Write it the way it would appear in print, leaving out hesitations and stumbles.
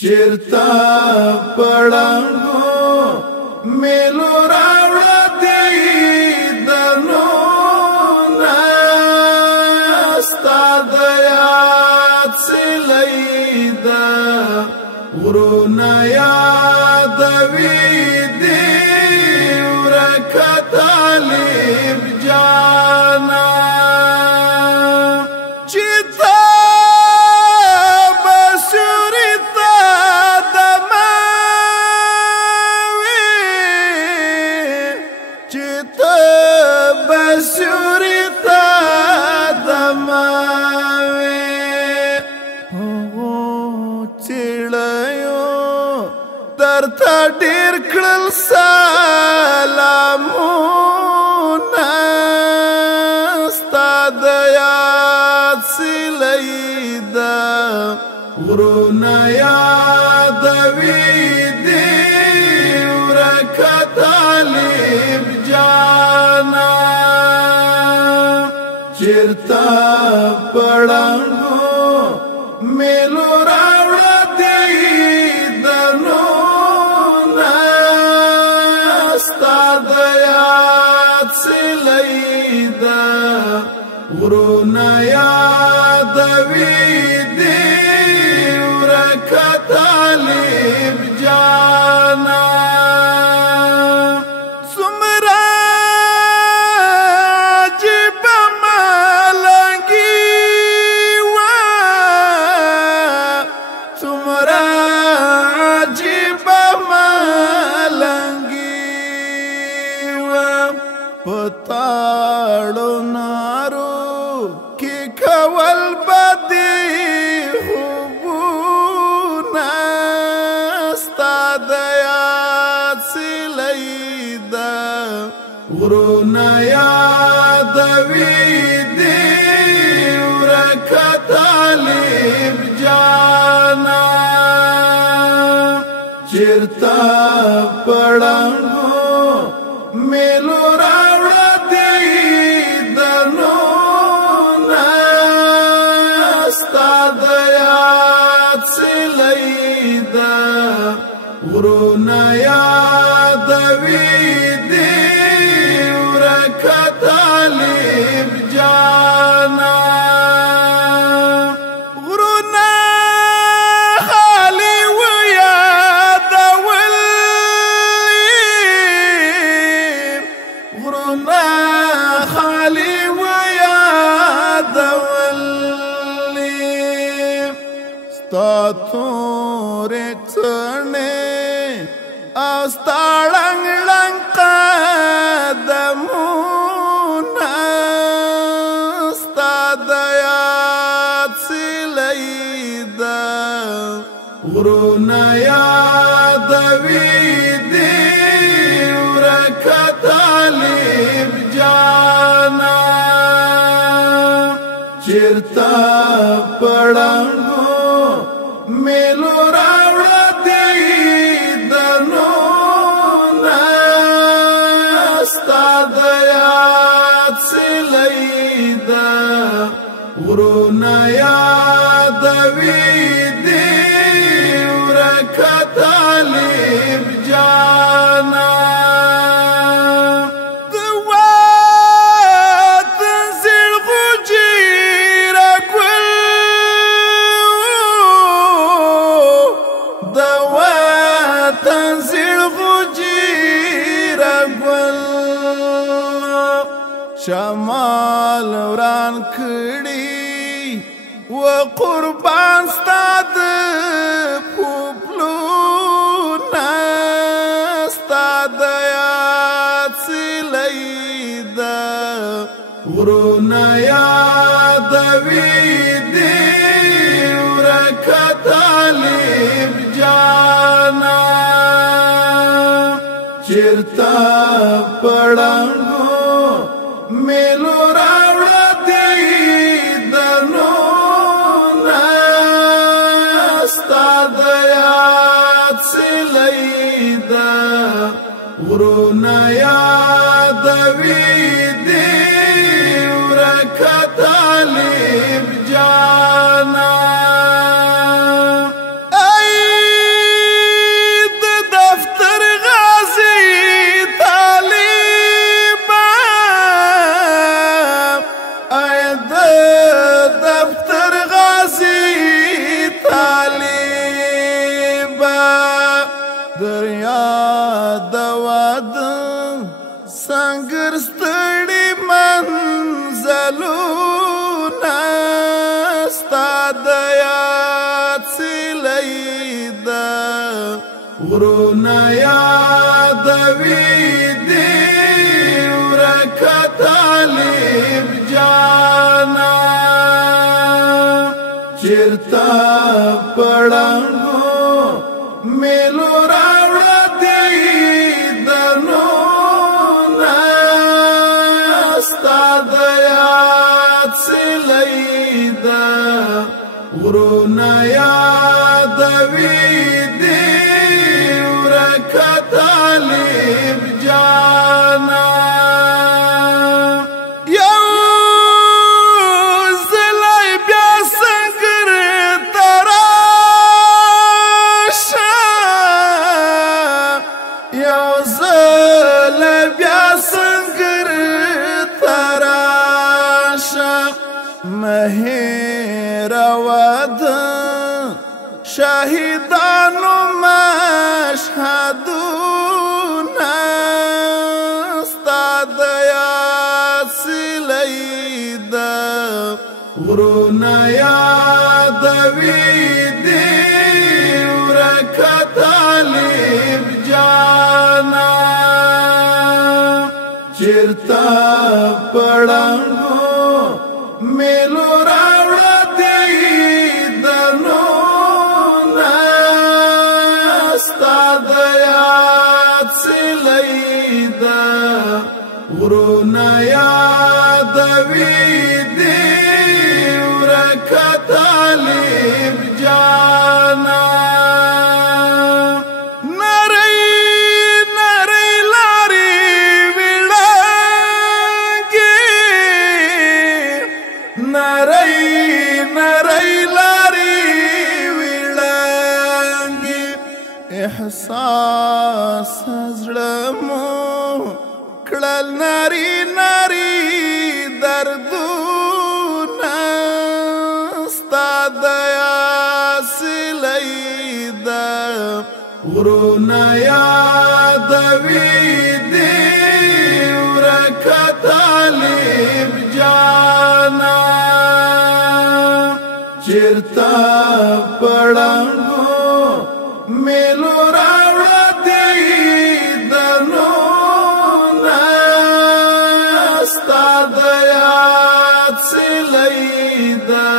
چرتا پړنګو میلو راوړه دی دنو ناستا د یاد سلیدا ورونه یادوي دی ورکه طالب جانا درتا ډیر کړل سلامونه ستا د یاد سلیدا ورونه یادوي دی ورکه طالب جانا چرتا پړنګو میلو راوړه دی دنو ورونه یادوي دی ورکه طالب جانا څومره عجیب ملنګي وه څومره عجیب ملنګي وه پتاړو کول بدی خوبونه ستا د یاد سلیدا ورونه یادوي دی ورکه طالب جانا چرتا پړنګو میلو راوړه دی دنو ورونه یادوي دی ورکه طالب جانا غرونه خالي ویادول غرونه خالي ویادول ستا تورې څڼې او ستا ړنګ ړنګ قدمونه ستا د یاد سلیدا ورونه یادوي دی ورکه طالب جانا چرتا پړنګو میلو راوړه دی دنو ستا د یاد سلیدا ورونه یادوي دی ورکه طالب جانا شمال وران کړي و قربان ستا د پوپلونه ستا د یاد سلیدا ورونه یادوي دی ورکه طالب جانا چرتا پړنګو میلو راوړه دی دنو ستا د یاد سلیدا ورونه یادوي دی ورکه طالب جانا ای د یاد سلیدا ورونه یادوي دی ورکه طالب جانا چرتا پړنګو میلو راوړه دی دنو نستا د یاد سلیدا ورونه یادوي دی ورکه طالب جانا مهرود شهیدانو مشهدونه ستا د یاد سلیدا ورونه یادوي دی ورکه طالب جانا چرتا پړنګو میلو راوړه دی دنو نستا د یاد سلیدا ورونه یادوي دی ورکه طالب جانا احساس زړه مو کړل ناري ناري دردونه ستا د یاد سلیدا ورونه یادوي دی ورکه طالب جانا چرتا پړنګو میلو راوړه دی دنو نستا د یاد سلیدا